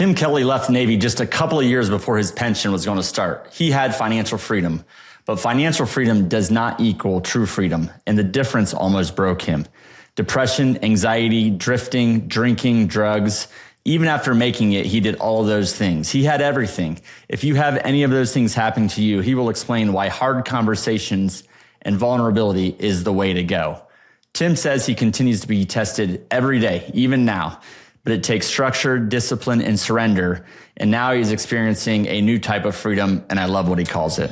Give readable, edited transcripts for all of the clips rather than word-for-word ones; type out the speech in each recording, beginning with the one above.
Tim Kelly left the Navy just a couple of years before his pension was going to start. He had financial freedom, but financial freedom does not equal true freedom, and the difference almost broke him. Depression, anxiety, drifting, drinking, drugs. Even after making it, he did all those things. He had everything. If you have any of those things happening to you, he will explain why hard conversations and vulnerability is the way to go. Tim says he continues to be tested every day, even now, but it takes structure, discipline, and surrender. And now he's experiencing a new type of freedom, and I love what he calls it.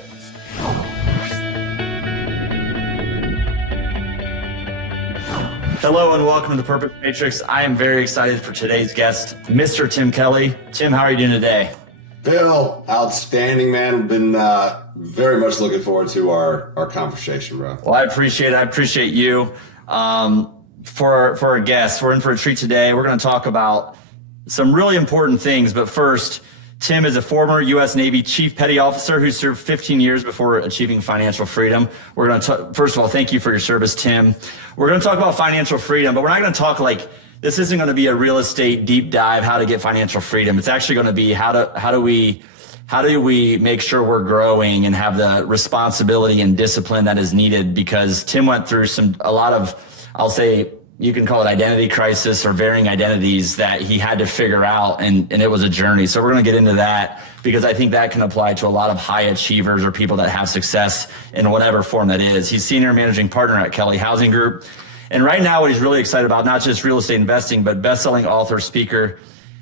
Hello and welcome to the Purpose Matrix. I am very excited for today's guest, Mr. Tim Kelly. Tim, how are you doing today? Phil, outstanding, man. Been very much looking forward to our conversation, bro. Well, I appreciate you. For our guests, we're in for a treat today. We're going to talk about some really important things. But first, Tim is a former U.S. Navy Chief Petty Officer who served 15 years before achieving financial freedom. We're going to first of all, thank you for your service, Tim. We're going to talk about financial freedom, but we're not going to talk like this isn't going to be a real estate deep dive, how to get financial freedom. It's actually going to be how do we make sure we're growing and have the responsibility and discipline that is needed, because Tim went through a lot of, I'll say, you can call it identity crisis or varying identities that he had to figure out. And it was a journey. So we're going to get into that because I think that can apply to a lot of high achievers or people that have success in whatever form that is. He's senior managing partner at Kelly Housing Group. And right now what he's really excited about, not just real estate investing, but best-selling author, speaker,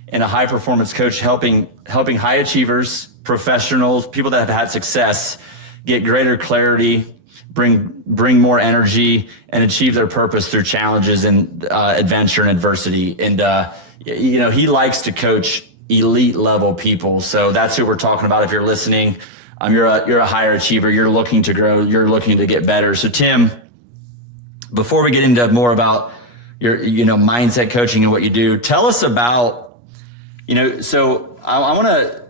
and a high performance coach, helping high achievers, professionals, people that have had success get greater clarity, bring more energy, and achieve their purpose through challenges and adventure and adversity. And he likes to coach elite level people. So that's who we're talking about. If you're listening, you're a higher achiever. You're looking to grow. You're looking to get better. So Tim, before we get into more about your mindset coaching and what you do, tell us about So I want to.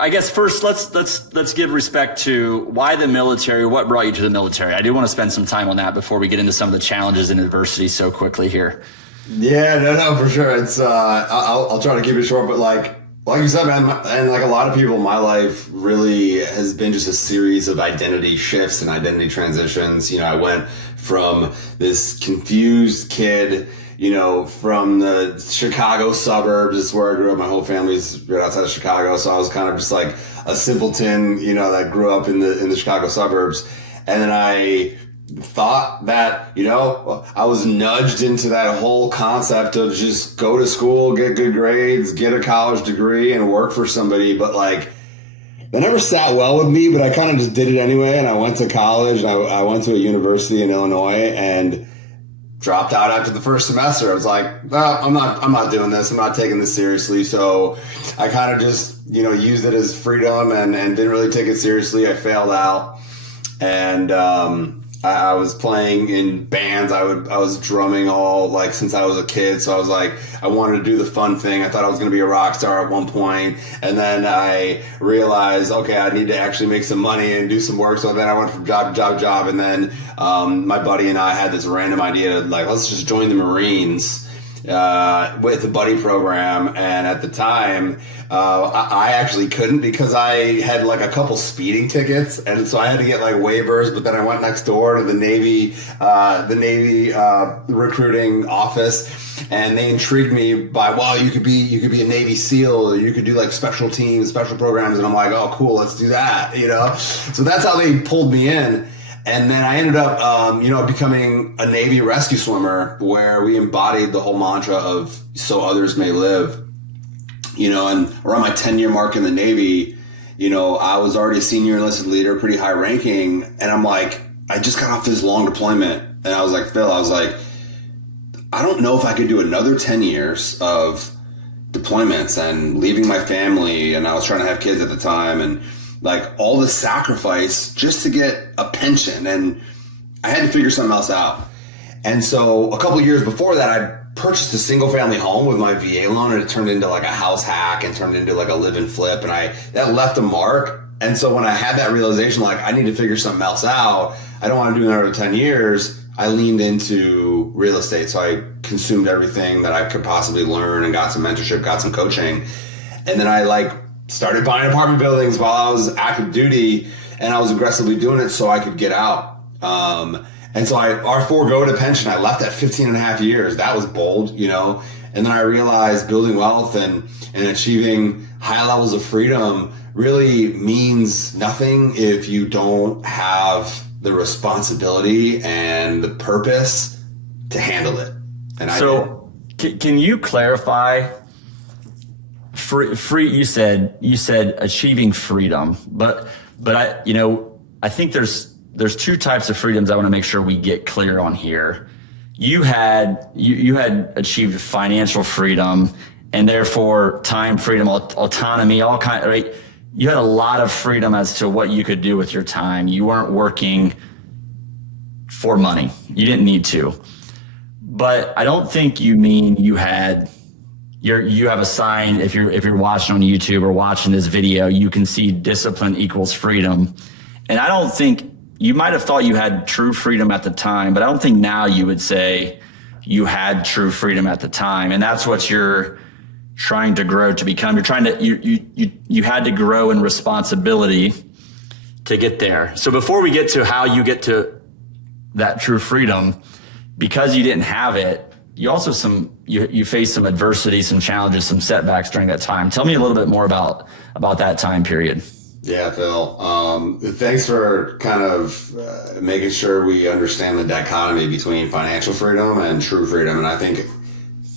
I guess first let's give respect to why the military. What brought you to the military? I do want to spend some time on that before we get into some of the challenges and adversity so quickly here. Yeah, no, for sure. It's I'll try to keep it short, but like you said, man, and like a lot of people, my life really has been just a series of identity shifts and identity transitions. I went from this confused kid, from the Chicago suburbs. It's where I grew up. My whole family's right outside of Chicago. So I was kind of just like a simpleton, that grew up in the Chicago suburbs. And then I thought that, I was nudged into that whole concept of just go to school, get good grades, get a college degree, and work for somebody. But like, that never sat well with me, but I kind of just did it anyway. And I went to college, and I went to a university in Illinois and dropped out after the first semester. I was like, well, I'm not doing this. I'm not taking this seriously. So I kind of just, used it as freedom and didn't really take it seriously. I failed out. And, I was playing in bands. I was drumming since I was a kid. So I was like, I wanted to do the fun thing. I thought I was going to be a rock star at one point. And then I realized, okay, I need to actually make some money and do some work. So then I went from job to job. And then, my buddy and I had this random idea to let's just join the Marines, with the buddy program. And at the time, I actually couldn't because I had a couple speeding tickets. And so I had to get waivers, but then I went next door to the Navy recruiting office, and they intrigued me by, well, you could be a Navy SEAL, or you could do special teams, special programs. And I'm like, oh, cool, let's do that. So that's how they pulled me in. And then I ended up, becoming a Navy rescue swimmer, where we embodied the whole mantra of so others may live, and around my 10-year mark in the Navy, I was already a senior enlisted leader, pretty high ranking. And I'm like, I just got off this long deployment. And I was like, Phil, I don't know if I could do another 10 years of deployments and leaving my family. And I was trying to have kids at the time, and all the sacrifice just to get a pension. And I had to figure something else out. And so a couple of years before that, I purchased a single family home with my VA loan, and it turned into a house hack and turned into a live and flip. And that left a mark. And so when I had that realization, I need to figure something else out, I don't want to do another 10 years. I leaned into real estate. So I consumed everything that I could possibly learn and got some mentorship, got some coaching. And then I like started buying apartment buildings while I was active duty, and I was aggressively doing it so I could get out. And so our forego to pension, I left at 15 and a half years. That was bold, you know. And then I realized building wealth and achieving high levels of freedom really means nothing if you don't have the responsibility and the purpose to handle it. And so can you clarify free you said achieving freedom, but I think there's two types of freedoms I want to make sure we get clear on here. You had achieved financial freedom and therefore time freedom, autonomy, all kind, right? You had a lot of freedom as to what you could do with your time. You weren't working for money. You didn't need to. But I don't think you mean you have a sign. If you're watching on YouTube or watching this video, you can see discipline equals freedom. And I don't think, you might have thought you had true freedom at the time, but I don't think now you would say you had true freedom at the time. And that's what you're trying to grow to become. You're trying to, you had to grow in responsibility to get there. So before we get to how you get to that true freedom, because you didn't have it, you also you faced some adversity, some challenges, some setbacks during that time. Tell me a little bit more about that time period. Yeah, Phil. Thanks for kind of making sure we understand the dichotomy between financial freedom and true freedom. And I think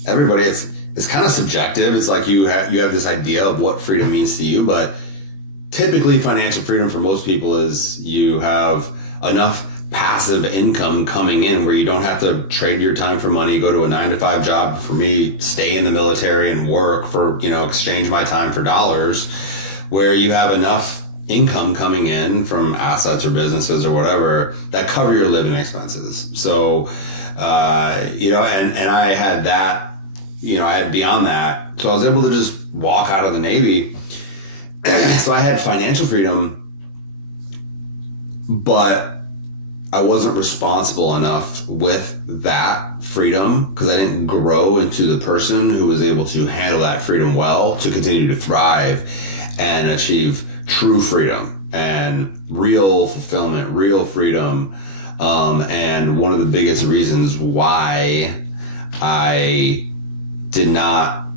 everybody, it's kind of subjective. It's like you have this idea of what freedom means to you, but typically financial freedom for most people is you have enough passive income coming in where you don't have to trade your time for money, go to a 9-to-5 job. For me, stay in the military and work for, exchange my time for dollars, where you have enough income coming in from assets or businesses or whatever that cover your living expenses. So, and I had that, I had beyond that. So I was able to just walk out of the Navy. So I had financial freedom, but I wasn't responsible enough with that freedom because I didn't grow into the person who was able to handle that freedom well to continue to thrive and achieve true freedom and real fulfillment, real freedom. And one of the biggest reasons why I did not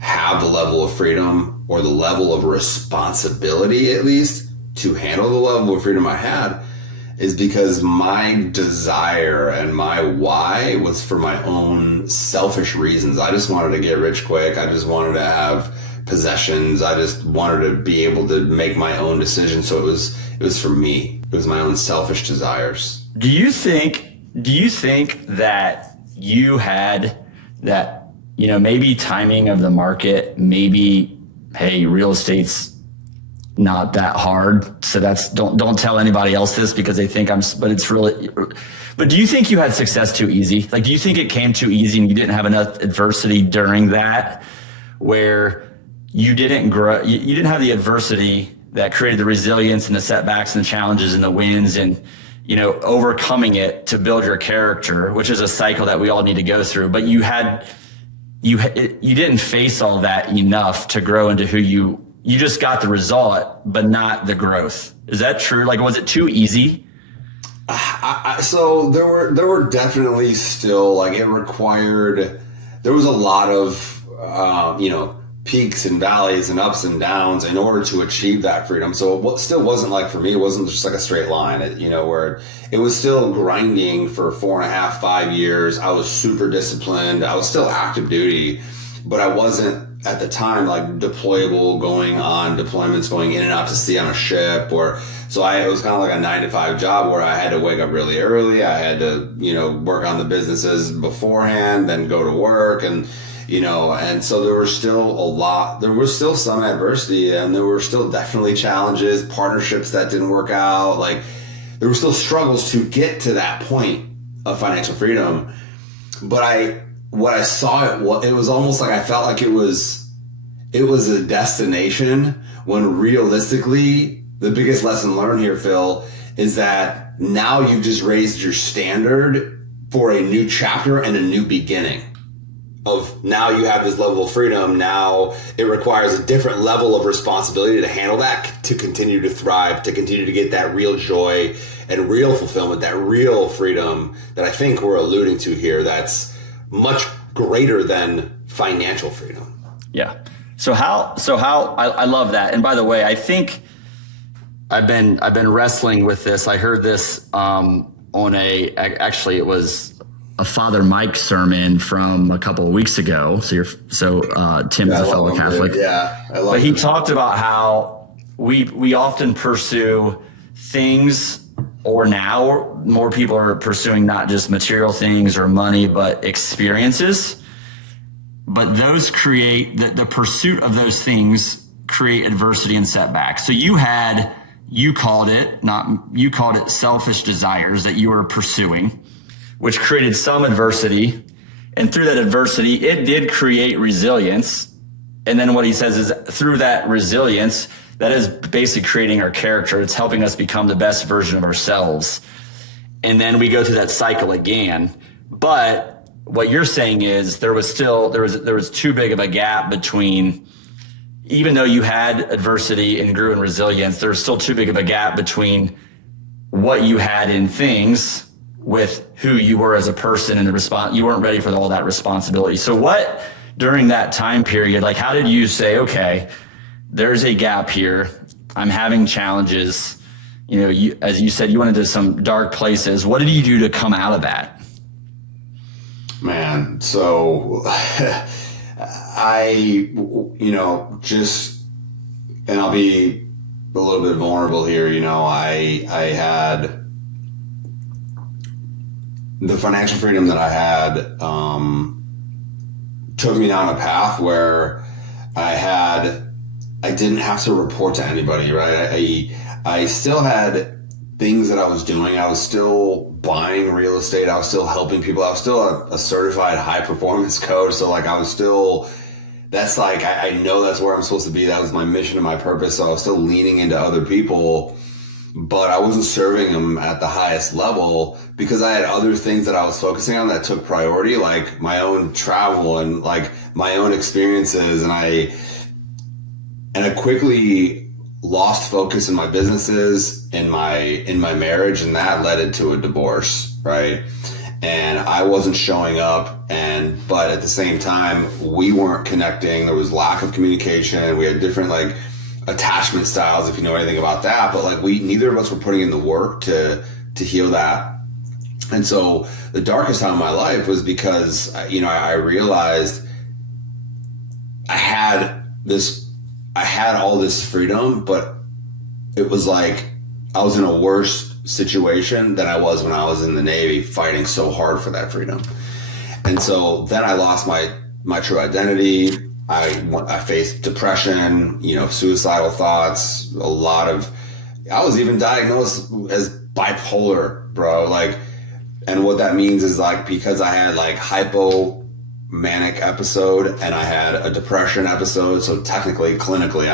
have the level of freedom or the level of responsibility, at least, to handle the level of freedom I had is because my desire and my why was for my own selfish reasons. I just wanted to get rich quick. I just wanted to have possessions. I just wanted to be able to make my own decisions. So it was for me. It was my own selfish desires. Do you think that you had that, maybe timing of the market, maybe, hey, real estate's not that hard. So don't tell anybody else this because they think but do you think you had success too easy? Like, do you think it came too easy and you didn't have enough adversity during that where you didn't grow, you didn't have the adversity that created the resilience and the setbacks and the challenges and the wins and, overcoming it to build your character, which is a cycle that we all need to go through. But you didn't face all that enough to grow into who you just got the result, but not the growth. Is that true? Like, was it too easy? So there were definitely still, like, there was a lot of, peaks and valleys and ups and downs in order to achieve that freedom. So it still wasn't like, for me, it wasn't just like a straight line, where it was still grinding for 4.5, 5 years. I was super disciplined. I was still active duty, but I wasn't at the time like deployable, going on deployments, going in and out to sea on a ship, so it was kind of like a 9-to-5 job where I had to wake up really early. I had to, work on the businesses beforehand, then go to work and so there was still some adversity and there were still definitely challenges, partnerships that didn't work out. Like, there were still struggles to get to that point of financial freedom. But what I saw, it was almost like I felt like it was a destination when realistically the biggest lesson learned here, Phil, is that now you've just raised your standard for a new chapter and a new beginning. Of now you have this level of freedom. Now it requires a different level of responsibility to handle that, to continue to thrive, to continue to get that real joy and real fulfillment, that real freedom that I think we're alluding to here. That's much greater than financial freedom. Yeah. So how I love that. And by the way, I think I've been wrestling with this. I heard this actually it was a Father Mike sermon from a couple of weeks ago. Tim is a fellow Catholic. Yeah, I love But he talked about how we often pursue things, or now more people are pursuing not just material things or money, but experiences. But those create the pursuit of those things create adversity and setbacks. So you called it selfish desires that you were pursuing, which created some adversity. And through that adversity, it did create resilience. And then what he says is through that resilience, that is basically creating our character. It's helping us become the best version of ourselves. And then we go through that cycle again. But what you're saying is there was too big of a gap between, even though you had adversity and grew in resilience, there's still too big of a gap between what you had in things with who you were as a person, and you weren't ready for all that responsibility. So what, during that time period, like how did you say, okay, there's a gap here, I'm having challenges, as you said, you went into some dark places. What did you do to come out of that? Man, so and I'll be a little bit vulnerable here, I had the financial freedom that I had took me down a path where I didn't have to report to anybody, right? I still had things that I was doing. I was still buying real estate. I was still helping people. I was still a certified high performance coach. So like I was still, that's like, I know that's where I'm supposed to be. That was my mission and my purpose. So I was still leaning into other people, but I wasn't serving them at the highest level because I had other things that I was focusing on that took priority, like my own travel and like my own experiences. And I quickly lost focus in my businesses, in my marriage, and that led into a divorce, right? And I wasn't showing up, but at the same time, we weren't connecting. There was lack of communication. We had different like attachment styles, if you know anything about that, but like neither of us were putting in the work to heal that. And so the darkest time of my life was because, I realized I had all this freedom, but it was like I was in a worse situation than I was when I was in the Navy fighting so hard for that freedom. And so then I lost my true identity. I faced depression, suicidal thoughts, I was even diagnosed as bipolar, bro. And what that means is because I had hypomanic episode and I had a depression episode. So technically, clinically,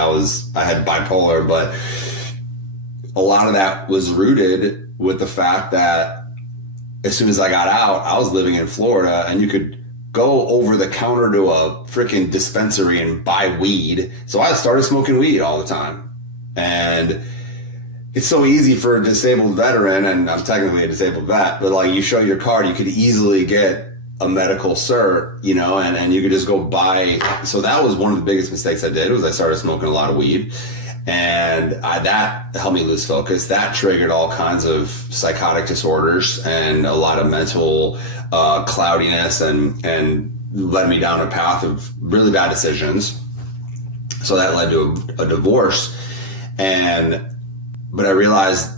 I had bipolar, but a lot of that was rooted with the fact that as soon as I got out, I was living in Florida and you could go over the counter to a freaking dispensary and buy weed. So I started smoking weed all the time. And it's so easy for a disabled veteran, and I'm technically a disabled vet, but you show your card, you could easily get a medical cert, and you could just go buy. So that was one of the biggest mistakes I did, was I started smoking a lot of weed. And that helped me lose focus. That triggered all kinds of psychotic disorders and a lot of mental cloudiness and led me down a path of really bad decisions. So that led to a divorce. But I realized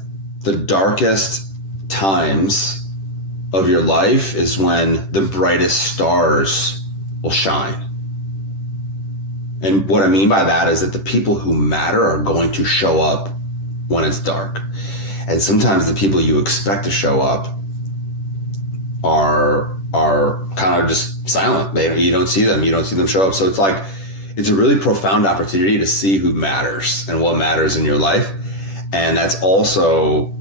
the darkest times of your life is when the brightest stars will shine. And what I mean by that is that the people who matter are going to show up when it's dark. And sometimes the people you expect to show up are kind of just silent. You don't see them. You don't see them show up. So it's a really profound opportunity to see who matters and what matters in your life. And that's also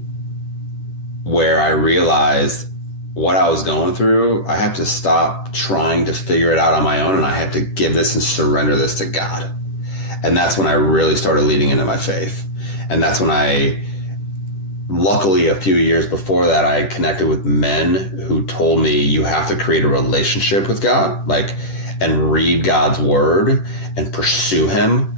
where I realized what I was going through. I have to stop trying to figure it out on my own, and I have to give this and surrender this to God. And that's when I really started leading into my faith. And that's when luckily a few years before that, I connected with men who told me you have to create a relationship with God, and read God's word and pursue him.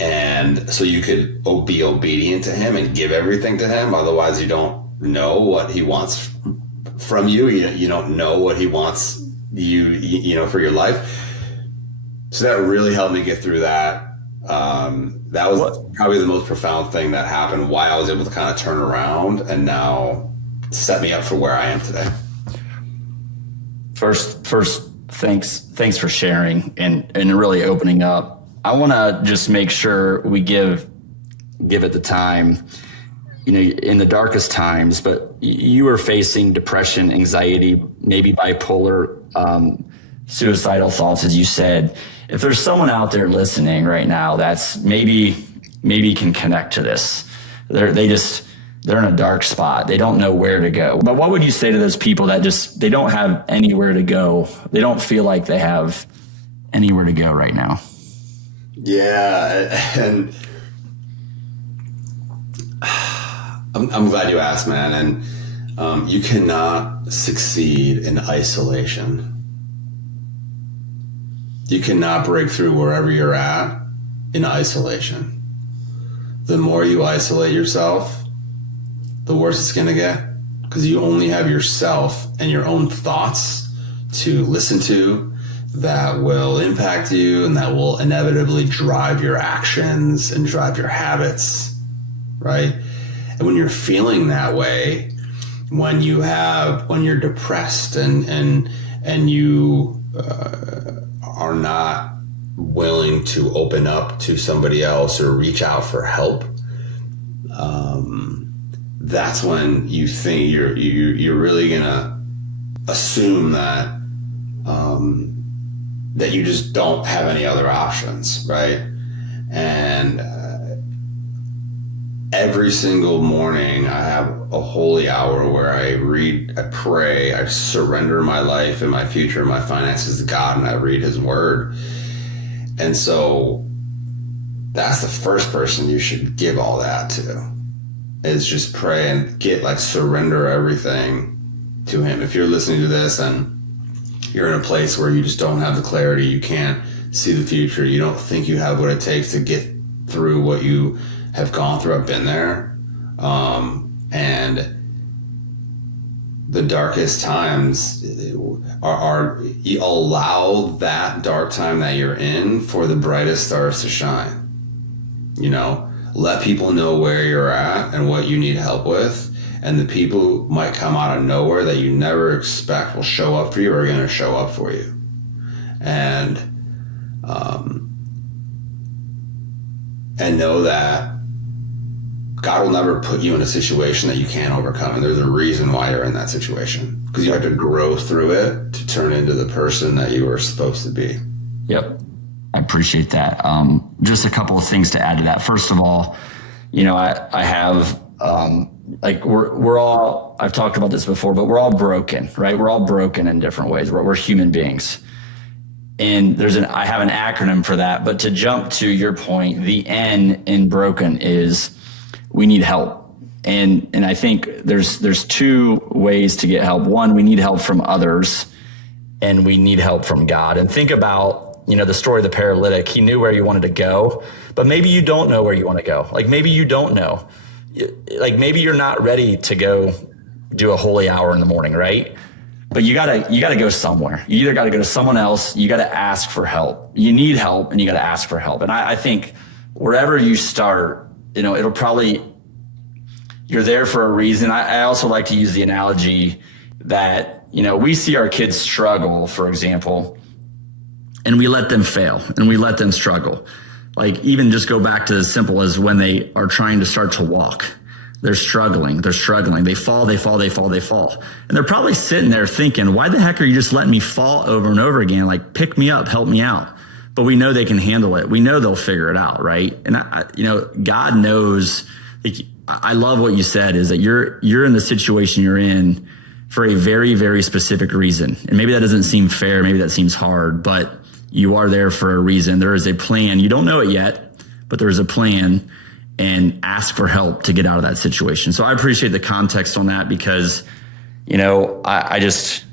And so you could be obedient to him and give everything to him. Otherwise you don't know what he wants from you. You don't know what he wants for your life. So that really helped me get through that. That was probably the most profound thing that happened, why I was able to kind of turn around and now set me up for where I am today. First, thanks for sharing and really opening up. I want to just make sure we give it the time, in the darkest times, but you were facing depression, anxiety, maybe bipolar, suicidal thoughts, as you said. If there's someone out there listening right now that's maybe can connect to this, they're in a dark spot. They don't know where to go. But what would you say to those people that they don't have anywhere to go? They don't feel like they have anywhere to go right now. Yeah, and I'm glad you asked, man. And you cannot succeed in isolation. You cannot break through wherever you're at in isolation. The more you isolate yourself, the worse it's going to get, because you only have yourself and your own thoughts to listen to that will impact you and that will inevitably drive your actions and drive your habits, right? And when you're feeling that way, when you're depressed and you are not willing to open up to somebody else or reach out for help, that's when you think you're really gonna assume that that you just don't have any other options, right? And every single morning I have a holy hour where I read, I pray, I surrender my life and my future and my finances to God, and I read his word. And so that's the first person you should give all that to, is just pray and surrender everything to him. If you're listening to this and you're in a place where you just don't have the clarity, you can't see the future, you don't think you have what it takes to get through what you have gone through. I've been there. And the darkest times are you allow that dark time that you're in for the brightest stars to shine. Let people know where you're at and what you need help with. And the people who might come out of nowhere that you never expect will show up for you are going to show up for you. And know that God will never put you in a situation that you can't overcome. And there's a reason why you're in that situation, because you have to grow through it to turn into the person that you were supposed to be. Yep. I appreciate that. Just a couple of things to add to that. First of all, I have, we're all, I've talked about this before, but we're all broken, right? We're all broken in different ways. We're human beings. And I have an acronym for that, but to jump to your point, the N in broken is we need help. And I think there's two ways to get help. One, we need help from others, and we need help from God. And think about, the story of the paralytic. He knew where you wanted to go, but maybe you don't know where you want to go. Maybe you don't know. Maybe you're not ready to go do a holy hour in the morning, right? But you gotta go somewhere. You either gotta go to someone else, you gotta ask for help. You need help and you gotta ask for help. And I think wherever you start, it'll probably, you're there for a reason. I also like to use the analogy that, we see our kids struggle, for example, and we let them fail and we let them struggle. Even just go back to as simple as when they are trying to start to walk. They're struggling. They fall. And they're probably sitting there thinking, why the heck are you just letting me fall over and over again? Pick me up, help me out. But we know they can handle it. We know they'll figure it out, right? And God knows, I love what you said is that you're in the situation you're in for a very, very specific reason. And maybe that doesn't seem fair. Maybe that seems hard, but you are there for a reason. There is a plan. You don't know it yet, but there is a plan, and ask for help to get out of that situation. So I appreciate the context on that because, I just,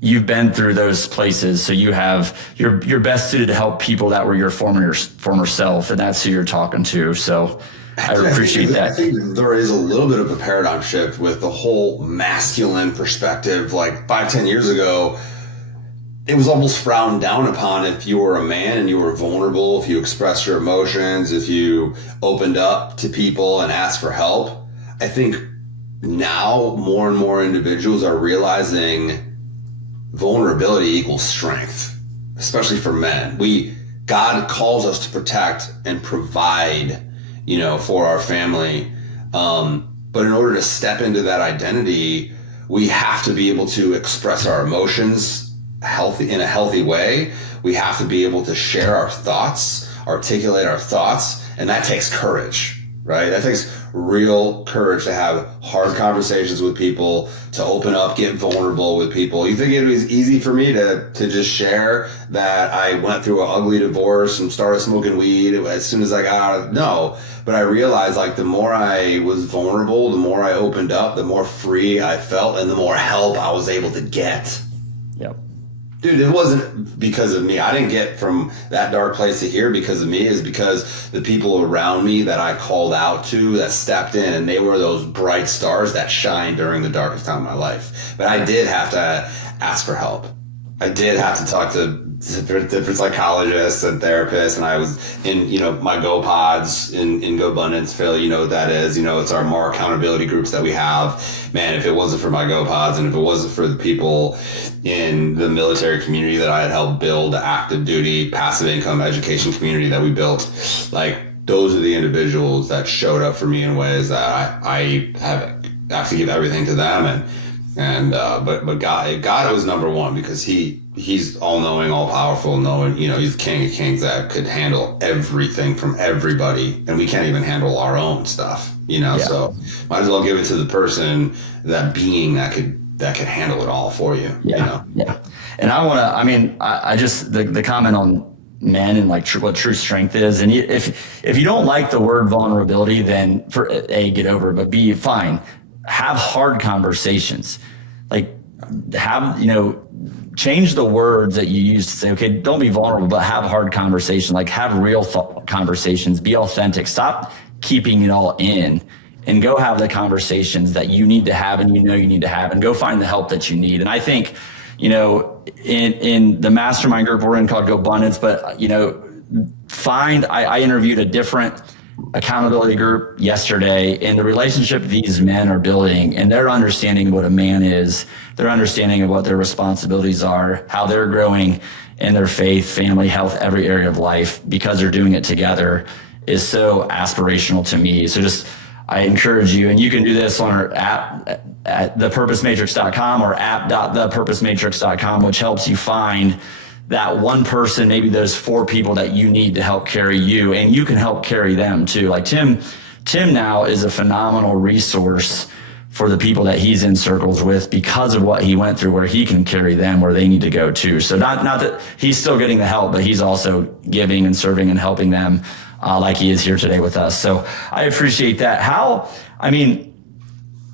you've been through those places. So you're best suited to help people that were your former self. And that's who you're talking to. So I appreciate that. I think there is a little bit of a paradigm shift with the whole masculine perspective. Like 5-10 years ago, it was almost frowned down upon if you were a man and you were vulnerable, if you expressed your emotions, if you opened up to people and asked for help. I think now more and more individuals are realizing vulnerability equals strength, especially for men. God calls us to protect and provide, for our family. But in order to step into that identity, we have to be able to express our emotions in a healthy way. We have to be able to share our thoughts, articulate our thoughts, and that takes courage, right? That takes real courage to have hard conversations with people, to open up, get vulnerable with people. You think it was easy for me to just share that I went through an ugly divorce and started smoking weed as soon as I got out of? No. But I realized the more I was vulnerable, the more I opened up, the more free I felt, and the more help I was able to get. Yep. Dude, it wasn't because of me. I didn't get from that dark place to here because of me. It's because the people around me that I called out to, that stepped in, and they were those bright stars that shined during the darkest time of my life. But I did have to ask for help. I did have to talk to different psychologists and therapists, and I was in, my Go Pods in Go Abundance. Phil, you know what that is. It's our more accountability groups that we have. Man, if it wasn't for my Go Pods and if it wasn't for the people in the military community that I had helped build, the active duty, passive income education community that we built, those are the individuals that showed up for me in ways that I have to give everything to them. But God was number one because he's all knowing, all powerful, knowing, he's the King of Kings that could handle everything from everybody, and we can't even handle our own stuff, so might as well give it to the person, that being that could handle it all for you. Yeah. And I just the comment on men and what true strength is, and if you don't like the word vulnerability, then for A, get over it, but B, fine. Have hard conversations, change the words that you use to say, okay, don't be vulnerable, but have hard conversation, have real conversations, be authentic, stop keeping it all in, and go have the conversations that you need to have and you need to have, and go find the help that you need. And I think, in the mastermind group we're in called Go Abundance, but, I interviewed a different accountability group yesterday, and the relationship these men are building and their understanding of what a man is, their understanding of what their responsibilities are, how they're growing in their faith, family, health, every area of life, because they're doing it together, is so aspirational to me. So I encourage you, and you can do this on our app at thepurposematrix.com or app.thepurposematrix.com, which helps you find that one person, maybe those 4 people that you need to help carry you, and you can help carry them too. Tim now is a phenomenal resource for the people that he's in circles with because of what he went through, where he can carry them where they need to go too. So not that he's still getting the help, but he's also giving and serving and helping them like he is here today with us. So I appreciate that.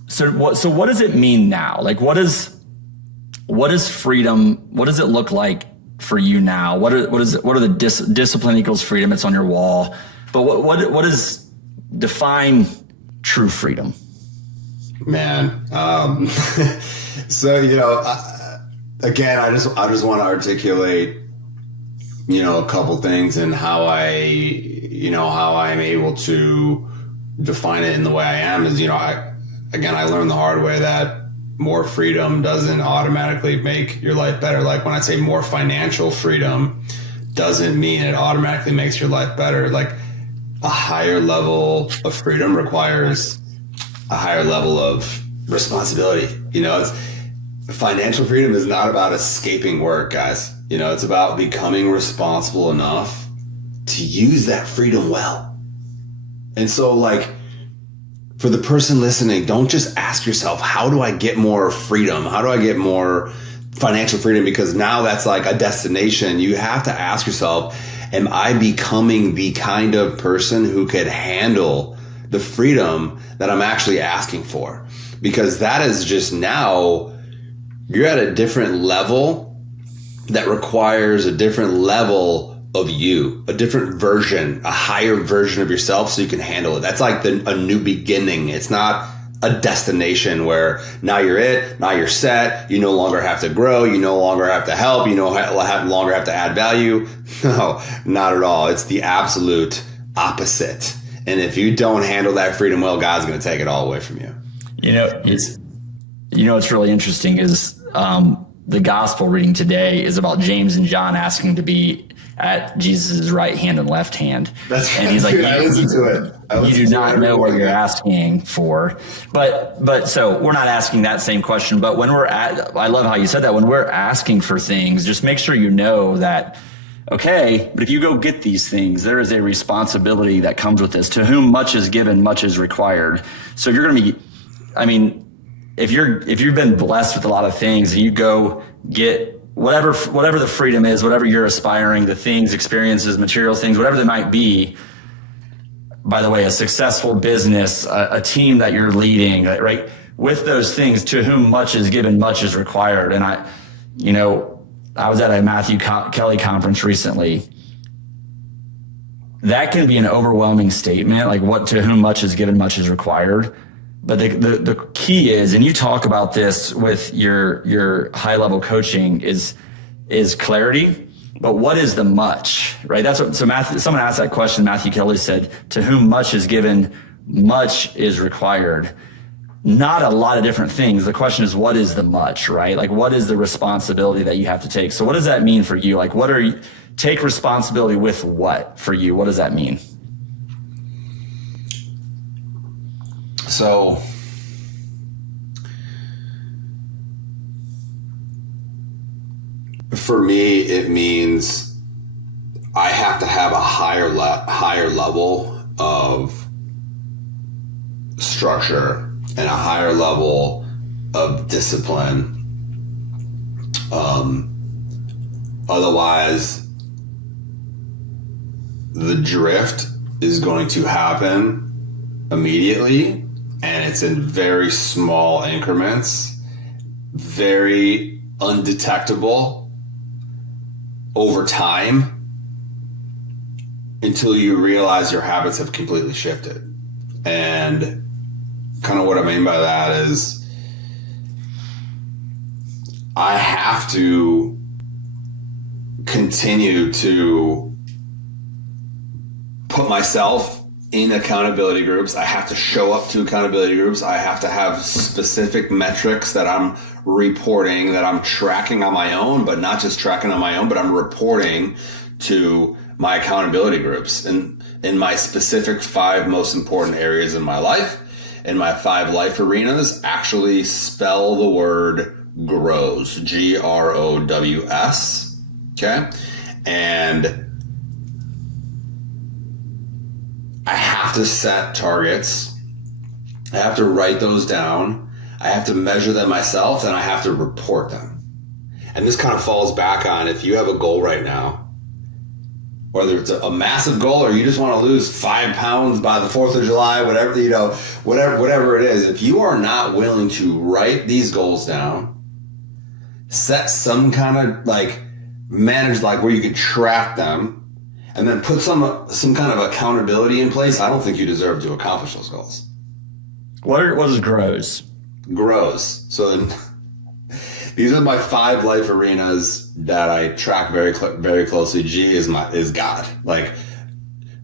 So what does it mean now? What is freedom? What does it look like for you now? What are the discipline equals freedom? It's on your wall. But what is define true freedom? Man. So, again, I just want to articulate, a couple things and how I'm able to define it in the way I am is, I learned the hard way that more freedom doesn't automatically make your life better. When I say more financial freedom doesn't mean it automatically makes your life better. A higher level of freedom requires a higher level of responsibility. Financial freedom is not about escaping work, guys. It's about becoming responsible enough to use that freedom well. And so for the person listening, don't just ask yourself, how do I get more freedom? How do I get more financial freedom? Because now that's like a destination. You have to ask yourself, am I becoming the kind of person who could handle the freedom that I'm actually asking for? Because that is just, now you're at a different level that requires a different level of you, a different version, a higher version of yourself, so you can handle it. That's like a new beginning. It's not a destination where now you're set, you no longer have to grow, you no longer have to help, you no longer have to add value. No, not at all. It's the absolute opposite. And if you don't handle that freedom well, God's going to take it all away from you. What's really interesting is the gospel reading today is about James and John asking to be at Jesus' right hand and left hand. And he's like, dude, I listened to it. You do not know what you're asking for. But so we're not asking that same question. But when I love how you said that, when we're asking for things, just make sure you know that, okay, but if you go get these things, there is a responsibility that comes with this. To whom much is given, much is required. So you're going to be, if you've been blessed with a lot of things, and you go get whatever the freedom is, whatever you're aspiring, the things, experiences, material things, whatever they might be. By the way, a successful business, a team that you're leading, right? With those things, to whom much is given, much is required. And I was at a Matthew Kelly conference recently. That can be an overwhelming statement, like to whom much is given, much is required. But the key is, and you talk about this with your high level coaching, is clarity. But what is the much, right? That's what. So someone asked that question. Matthew Kelly said, "To whom much is given, much is required." Not a lot of different things. The question is, what is the much, right? Like, what is the responsibility that you have to take? So, what does that mean for you? Like, take responsibility with what for you? What does that mean? So, for me, it means I have to have a higher level of structure and a higher level of discipline. Otherwise, the drift is going to happen immediately, and it's in very small increments, very undetectable over time, until you realize your habits have completely shifted. And kind of what I mean by that is, I have to continue to put myself in accountability groups. I have to show up to accountability groups. I have to have specific metrics that I'm reporting, that I'm tracking on my own, but not just tracking on my own, but I'm reporting to my accountability groups and in my specific 5 most important areas in my life. And my 5 life arenas actually spell the word grows, GROWS. Okay. And I have to set targets. I have to write those down. I have to measure them myself, and I have to report them. And this kind of falls back on, if you have a goal right now, whether it's a massive goal or you just want to lose 5 pounds by the 4th of July, whatever it is, if you are not willing to write these goals down, set some kind of manage where you can track them, and then put some kind of accountability in place, I don't think you deserve to accomplish those goals. What is grows? Grows. So then, these are my 5 life arenas that I track very closely. G is God, my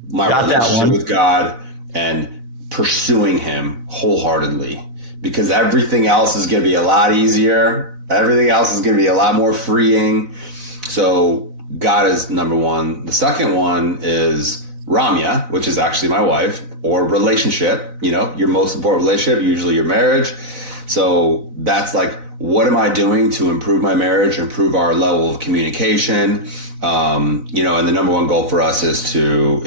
relationship with God and pursuing Him wholeheartedly, because everything else is going to be a lot easier. Everything else is going to be a lot more freeing. So God is number 1. The second one is Ramya, which is actually my wife, or relationship. Your most important relationship, usually your marriage. So that's what am I doing to improve my marriage, improve our level of communication? And the number 1 goal for us is to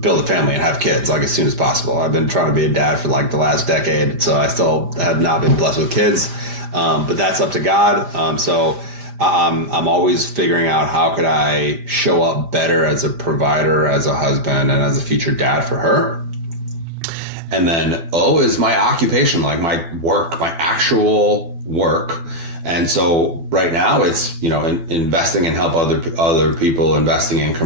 build a family and have kids like as soon as possible. I've been trying to be a dad for like the last decade, so I still have not been blessed with kids, but that's up to God. So I'm always figuring out how could I show up better as a provider, as a husband, and as a future dad for her. And then O is my occupation, like my work, my actual work. And so right now it's, investing and help other people, investing in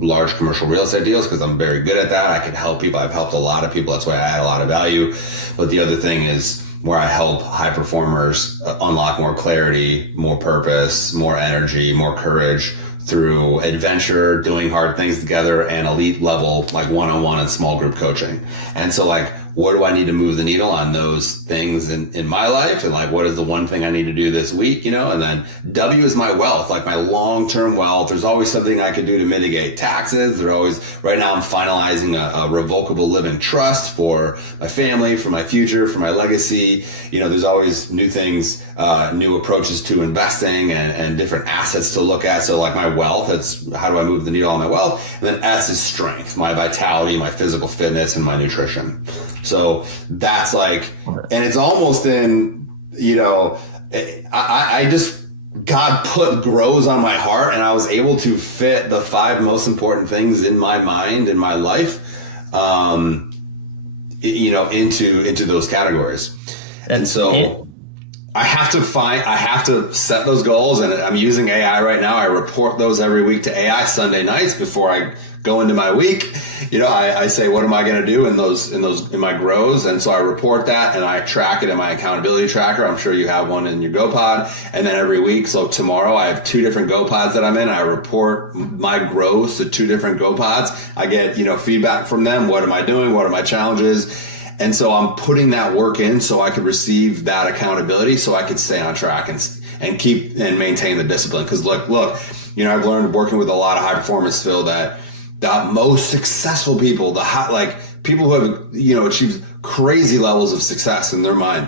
large commercial real estate deals, because I'm very good at that. I can help people. I've helped a lot of people. That's why I add a lot of value. But the other thing is where I help high performers unlock more clarity, more purpose, more energy, more courage through adventure, doing hard things together, and elite level, like one-on-one and small group coaching. And so like, where do I need to move the needle on those things in my life? And like, what is the one thing I need to do this week, And then W is my wealth, like my long-term wealth. There's always something I could do to mitigate taxes. Right now I'm finalizing a revocable living trust for my family, for my future, for my legacy. There's always new things, new approaches to investing and different assets to look at. So like my wealth, it's how do I move the needle on my wealth? And then S is strength, my vitality, my physical fitness, and my nutrition. So that's like, and it's almost in, I just, God put grows on my heart, and I was able to fit the 5 most important things in my mind, in my life, into those categories. And so I have to set those goals, and I'm using AI right now. I report those every week to AI Sunday nights before I go into my week. I say, what am I going to do in my grows? And so I report that, and I track it in my accountability tracker. I'm sure you have one in your GoPod. And then every week, so tomorrow I have 2 different GoPods that I'm in. I report my grows to 2 different GoPods. I get, feedback from them. What am I doing? What are my challenges? And so I'm putting that work in so I could receive that accountability, so I could stay on track and keep and maintain the discipline. Because look, I've learned working with a lot of high performance, Phil, that the most successful people, people who have, achieved crazy levels of success in their mind,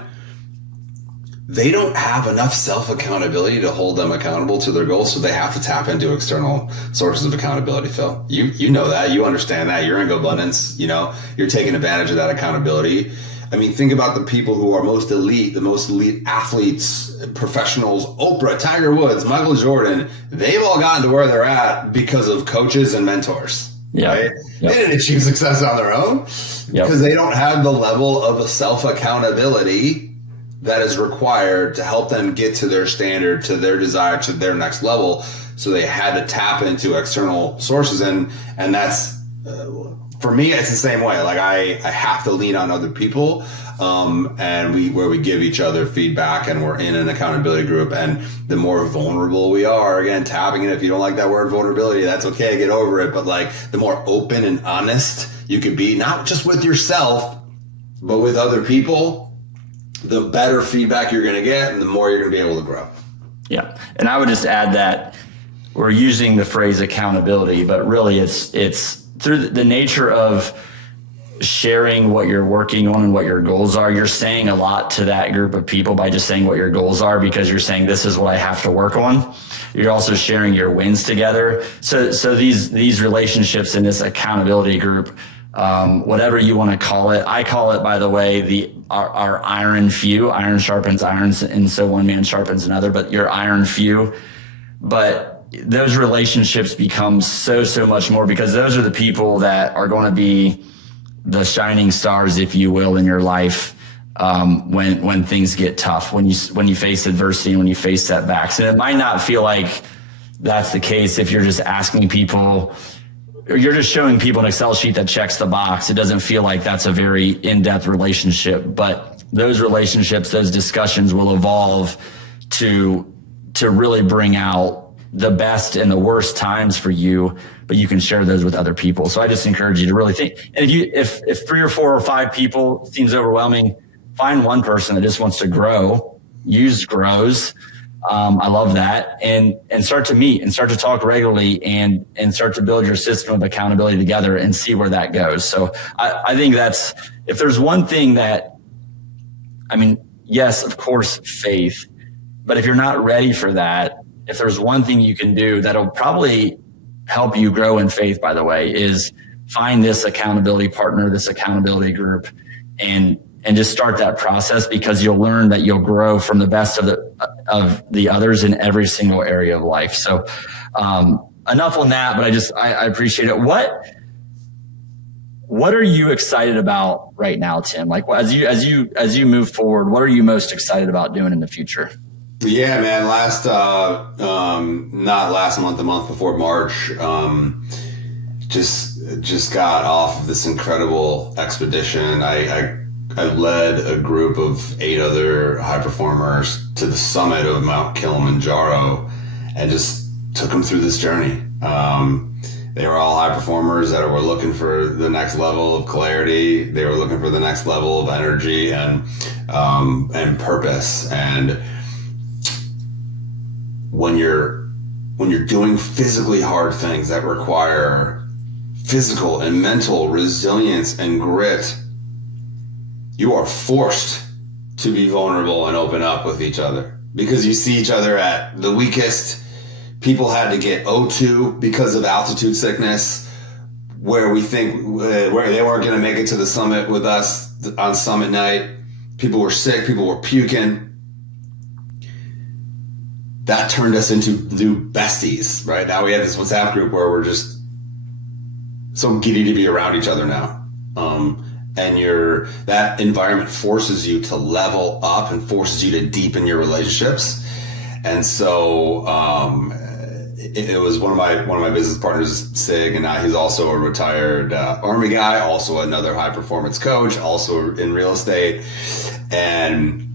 they don't have enough self-accountability to hold them accountable to their goals. So they have to tap into external sources of accountability, Phil. You know that, you understand that, you're in GoBundance, you're taking advantage of that accountability. I mean, think about the people who are most elite, the most elite athletes, professionals, Oprah, Tiger Woods, Michael Jordan. They've all gotten to where they're at because of coaches and mentors. Yeah. Right? Yep. They didn't achieve success on their own because they don't have the level of self-accountability that is required to help them get to their standard, to their desire, to their next level. So they had to tap into external sources. And that's, for me, it's the same way. Like I have to lean on other people, where we give each other feedback, and we're in an accountability group. And the more vulnerable we are, again, tapping it. If you don't like that word vulnerability, that's okay. Get over it. But like the more open and honest you can be, not just with yourself, but with other people, the better feedback you're going to get, and the more you're going to be able to grow. Yeah. And I would just add that we're using the phrase accountability, but really it's through the nature of sharing what you're working on and what your goals are. You're saying a lot to that group of people by just saying what your goals are, because you're saying, this is what I have to work on. You're also sharing your wins together. So these relationships in this accountability group, whatever you want to call it. I call it, by the way, our iron few. Iron sharpens iron, and so one man sharpens another, but your iron few. But those relationships become so much more, because those are the people that are going to be the shining stars, if you will, in your life when things get tough, when you face adversity, and when you face setbacks. And it might not feel like that's the case if you're just asking people, or you're just showing people an Excel sheet that checks the box. It doesn't feel like that's a very in-depth relationship, but those relationships, those discussions will evolve to really bring out the best and the worst times for you, but you can share those with other people. So I just encourage you to really think. And if 3 or 4 or 5 people seems overwhelming, find one person that just wants to grow. Use grows. I love that. And start to meet and start to talk regularly and start to build your system of accountability together and see where that goes. So I think that's, if there's one thing that, I mean, yes, of course, faith, but if you're not ready for that, if there's one thing you can do that'll probably help you grow in faith, by the way, is find this accountability partner, this accountability group, and just start that process, because you'll learn that you'll grow from the best of the others in every single area of life. So enough on that, but I appreciate it. What are you excited about right now, Tim? Like, as you move forward, what are you most excited about doing in the future? Yeah, man. Not last month, the month before March, just got off of this incredible expedition. I led a group of 8 other high performers to the summit of Mount Kilimanjaro and just took them through this journey. They were all high performers that were looking for the next level of clarity. They were looking for the next level of energy and purpose. And when you're doing physically hard things that require physical and mental resilience and grit, you are forced to be vulnerable and open up with each other, because you see each other at the weakest. People had to get O2 because of altitude sickness, where they weren't going to make it to the summit with us on summit night. People were sick. People were puking. That turned us into new besties, right? Now we have this WhatsApp group where we're just so giddy to be around each other now. And that environment forces you to level up and forces you to deepen your relationships. And so, it was one of my business partners, Sig, and he's also a retired Army guy, also another high performance coach, also in real estate. And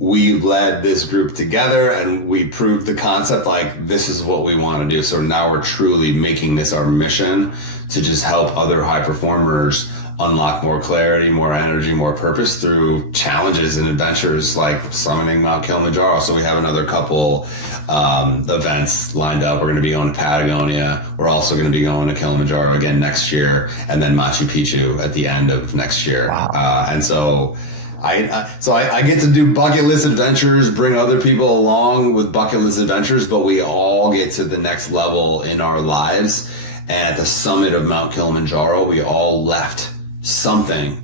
we led this group together and we proved the concept, like, this is what we want to do. So now we're truly making this our mission to just help other high performers unlock more clarity, more energy, more purpose through challenges and adventures like summiting Mount Kilimanjaro. So we have another couple events lined up. We're going to be going to Patagonia. We're also going to be going to Kilimanjaro again next year, and then Machu Picchu at the end of next year. Wow. And so I get to do bucket list adventures, bring other people along with bucket list adventures, but we all get to the next level in our lives. And at the summit of Mount Kilimanjaro, we all left something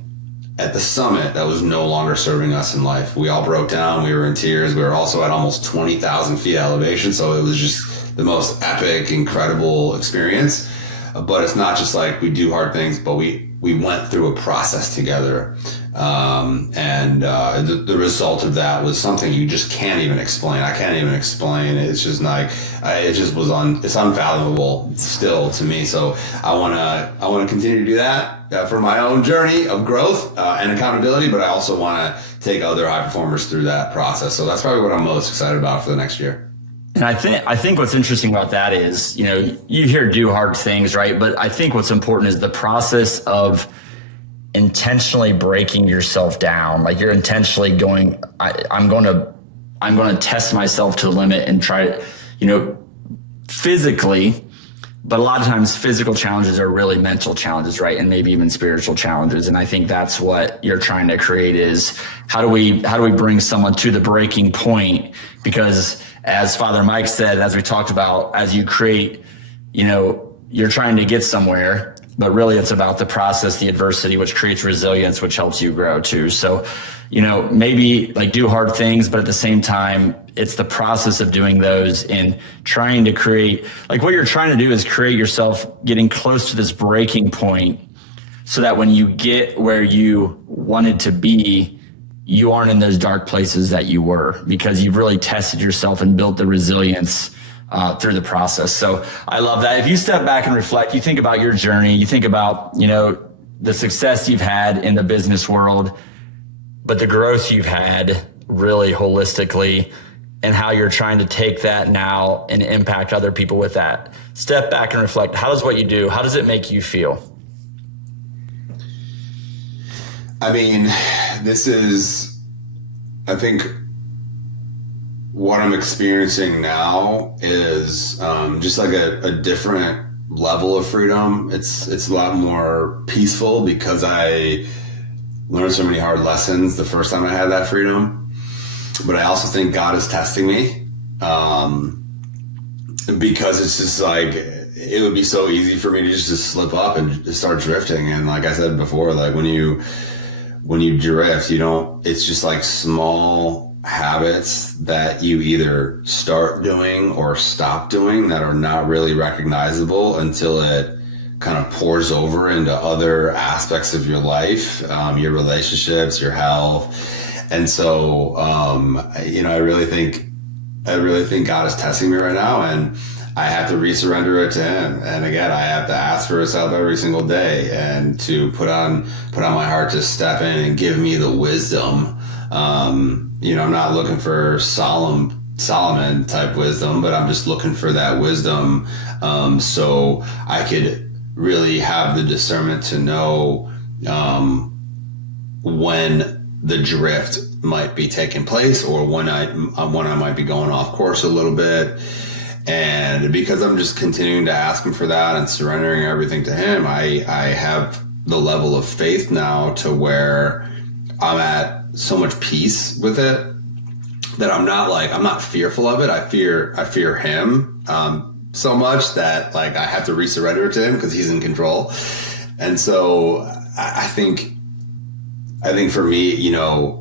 at the summit that was no longer serving us in life. We all broke down. We were in tears. We were also at almost 20,000 feet elevation. So it was just the most epic, incredible experience. But it's not just like we do hard things, but we went through a process together. The result of that was something you just can't even explain. I can't even explain it. It's just like, it's unfathomable still to me. So I want to continue to do that for my own journey of growth and accountability, but I also want to take other high performers through that process. So that's probably what I'm most excited about for the next year. And I think what's interesting about that is, you hear do hard things, right? But I think what's important is the process of intentionally breaking yourself down. Like, you're intentionally going, I'm going to test myself to the limit and try, physically, but a lot of times physical challenges are really mental challenges, right? And maybe even spiritual challenges. And I think that's what you're trying to create is how do we bring someone to the breaking point? Because as Father Mike said, as we talked about, as you create, you're trying to get somewhere, but really it's about the process, the adversity, which creates resilience, which helps you grow too. So, maybe like do hard things, but at the same time, it's the process of doing those and trying to create, like what you're trying to do is create yourself getting close to this breaking point so that when you get where you wanted to be, you aren't in those dark places that you were, because you've really tested yourself and built the resilience through the process. So I love that. If you step back and reflect, you think about your journey, you think about, the success you've had in the business world, but the growth you've had really holistically, and how you're trying to take that now and impact other people with that. Step back and reflect. How does what you do, how does it make you feel? I mean, this is, I think what I'm experiencing now is just like a different level of freedom. It's a lot more peaceful because I learned so many hard lessons the first time I had that freedom. But I also think God is testing me because it's just like, it would be so easy for me to just slip up and just start drifting. And like I said before, like when you drift, it's just like small habits that you either start doing or stop doing that are not really recognizable until it kind of pours over into other aspects of your life, your relationships, your health. And so, I really think God is testing me right now, and I have to resurrender it to Him. And again, I have to ask for His help every single day, and to put on my heart to step in and give me the wisdom. I'm not looking for Solomon type wisdom, but I'm just looking for that wisdom, so I could really have the discernment to know when the drift might be taking place, or when I might be going off course a little bit. And because I'm just continuing to ask Him for that and surrendering everything to Him, I have the level of faith now to where I'm at so much peace with it that I'm not fearful of it. I fear Him so much that like I have to resurrender it to Him because He's in control. And so I think for me,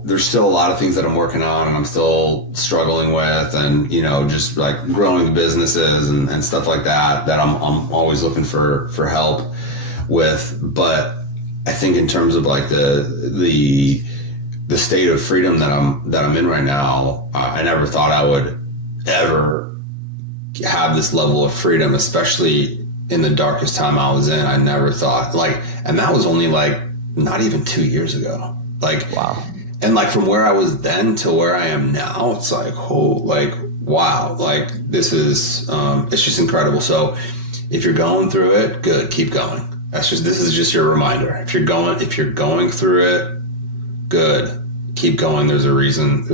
there's still a lot of things that I'm working on and I'm still struggling with, and, just like growing the businesses and stuff like that I'm always looking for help with. But I think in terms of like the state of freedom that I'm in right now, I never thought I would ever have this level of freedom, especially in the darkest time I was in. I never thought and that was only like not even 2 years ago. Wow. And like from where I was then to where I am now, it's like, wow, like this is, it's just incredible. So if you're going through it, good, keep going. This is just your reminder. If you're going through it, good, keep going. There's a reason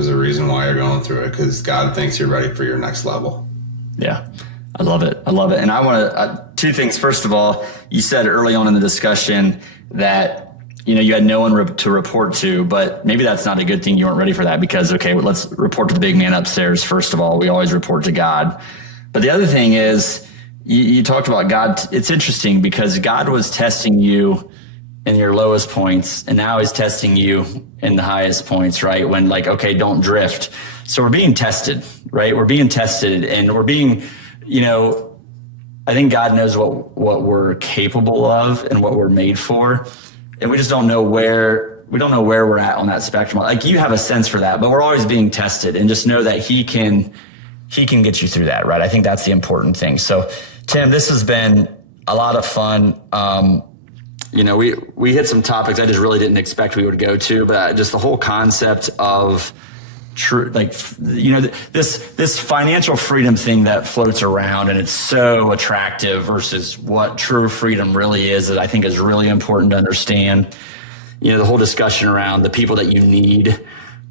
why you're going through it, because God thinks you're ready for your next level. Yeah. I love it. And I want to, two things. First of all, you said early on in the discussion that, you had no one to report to, but maybe that's not a good thing. You weren't ready for that because, okay, well, let's report to the big man upstairs. First of all, we always report to God. But the other thing is you talked about God. It's interesting because God was testing you in your lowest points, and now He's testing you in the highest points, right? When like, okay, don't drift. So we're being tested, right? We're being tested, and we're being, I think God knows what we're capable of and what we're made for. And we just don't know where we're at on that spectrum. Like you have a sense for that, but we're always being tested, and just know that He can get you through that, right? I think that's the important thing. So Tim, this has been a lot of fun. We hit some topics I just really didn't expect we would go to, but just the whole concept of true, this financial freedom thing that floats around, and it's so attractive versus what true freedom really is, that I think is really important to understand. The whole discussion around the people that you need,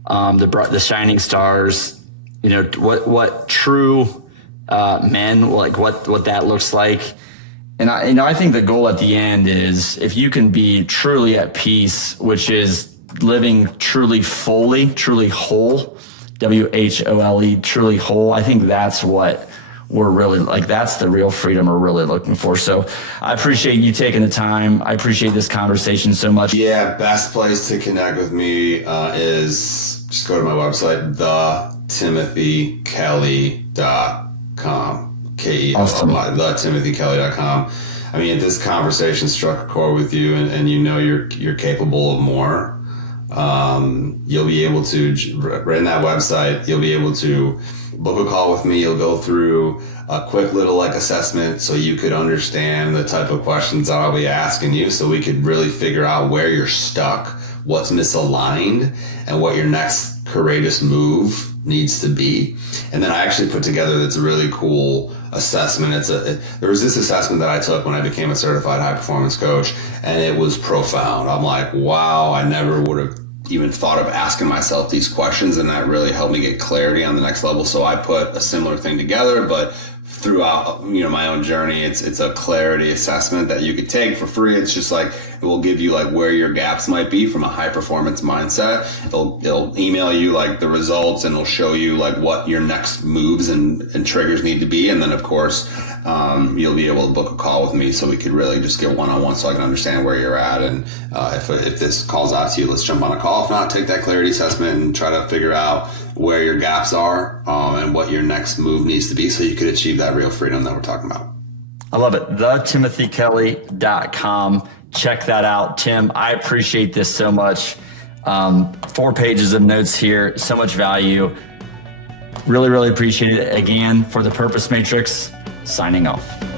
the shining stars, what true men, like what that looks like. And I think the goal at the end is if you can be truly at peace, which is living truly fully, truly whole, WHOLE, truly whole. I think that's what we're really like. That's the real freedom we're really looking for. So I appreciate you taking the time. I appreciate this conversation so much. Yeah, best place to connect with me is just go to my website, thetimothykelly.com. Awesome. thetimothykelly.com. I mean, this conversation struck a chord with you, and you're capable of more. You'll be able to, right in that website, you'll be able to book a call with me. You'll go through a quick little assessment so you could understand the type of questions that I'll be asking you, so we could really figure out where you're stuck, what's misaligned, and what your next courageous move needs to be. And then I actually put together this really cool assessment. There was this assessment that I took when I became a certified high performance coach, and it was profound. I'm like, wow, I never would have even thought of asking myself these questions, and that really helped me get clarity on the next level. So I put a similar thing together, but throughout my own journey, it's a clarity assessment that you could take for free. It's just it will give you where your gaps might be from a high performance mindset. It'll email you the results, and it'll show you what your next moves and triggers need to be. And then of course you'll be able to book a call with me so we could really just get one-on-one so I can understand where you're at. And if this calls out to you, let's jump on a call. If not, take that clarity assessment and try to figure out where your gaps are and what your next move needs to be so you could achieve that real freedom that we're talking about. I love it. TheTimothyKelly.com. Check that out. Tim, I appreciate this so much. 4 pages of notes here, so much value. Really, really appreciate it. Again, for the Purpose Matrix, signing off.